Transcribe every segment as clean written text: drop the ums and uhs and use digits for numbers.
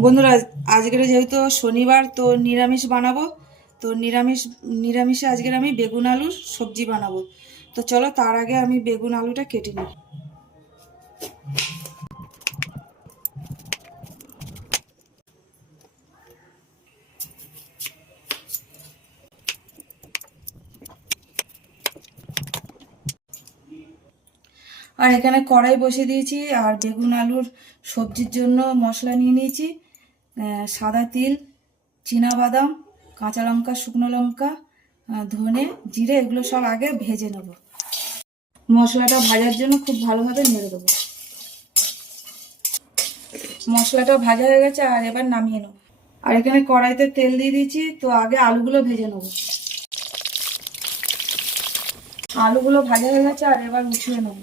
বন্ধুরা, আজকের যেহেতু শনিবার তো নিরামিষ বানাবো। তো নিরামিষে আজকের আমি বেগুন আলুর সবজি বানাবো। তো চলো, তার আগে আমি বেগুন আলুটা কেটে নিই। আর এখানে কড়াই বসিয়ে দিয়েছি, আর বেগুন আলুর সবজির জন্য মশলা নিয়ে নিয়েছি। সাদা তিল, বাদাম, কাঁচা লঙ্কা, শুকনো লঙ্কা, ধনে, জিরে, এগুলো সব আগে ভেজে নেব। মশলাটা ভাজার জন্য খুব ভালোভাবে নেড়ে দেবো। মশলাটা ভাজা হয়ে গেছে, আর এবার নামিয়ে নেব। আর এখানে কড়াইতে তেল দিয়ে দিয়েছি, তো আগে আলুগুলো ভেজে নেব। আলুগুলো ভাজা হয়ে গেছে, আর এবার উঠিয়ে নেব।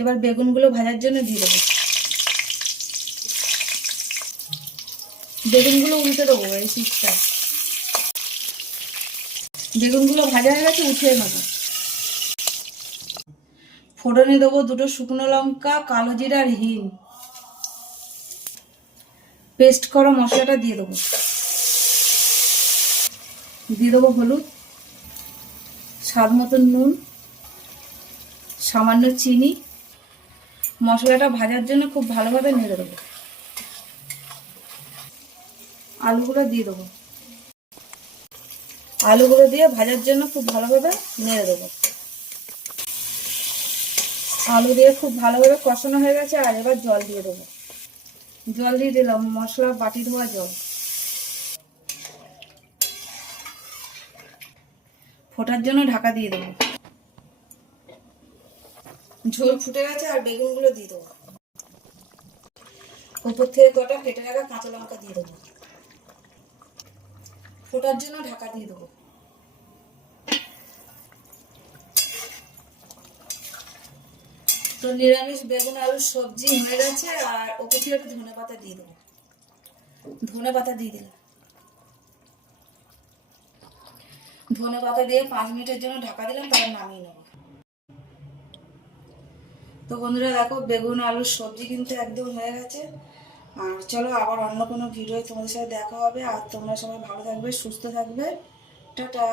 এবার বেগুনগুলো ভাজার জন্য দিয়ে দেবো। বেগুনগুলো উল্টে দেবো এই সিটটা। বেগুনগুলো ভাজা হয়ে গেছে, উঠিয়ে নেব। ফোড়নে দেবো দুটো শুকনো লঙ্কা, কালো জিরা আর হিং। পেস্ট করা মশলাটা দিয়ে দেবো। দিয়ে দেবো হলুদ, স্বাদ মতন নুন, সামান্য চিনি। মশলাটা ভাজার জন্য খুব ভালোভাবে নেড়ে দেবো। আলুগুলো দিয়ে দেবো। আলুগুলো দিয়ে ভাজার জন্য খুব ভালোভাবে নেড়ে দেবো। আলু দিয়ে খুব ভালোভাবে কষানো হয়ে গেছে, আর এবার জল দিয়ে দেবো। জল দিয়ে দিলাম, মশলা বাটি ধোয়া জল। ফোটার জন্য ঢাকা দিয়ে দেবো। ঝোল ফুটে গেছে, আর বেগুনগুলো দিয়ে দেবো। উপর থেকে কটা কেটে রাখা কাঁচা লঙ্কা দিয়ে দেবো। ফোটার জন্য ঢাকা দিয়ে দেবো। তো নিরামিষ বেগুন আলুর সবজি হয়ে গেছে, আর ওপর থেকে একটু ধনে পাতা দিয়ে দেবো। ধনে পাতা দিয়ে দিলাম। ধনে পাতা দিয়ে 5 মিনিটের জন্য ঢাকা দিলাম, তারপর নামিয়ে নেবো। তো বন্ধুরা দেখো, বেগুন আলুর সবজি কিন্তু একদম হয়ে গেছে। আর চলো, আবার অন্য কোনো ভিডিও তোমাদের সাথে দেখা হবে। আর তোমরা সবাই ভালো থাকবে, সুস্থ থাকবে। টাটা।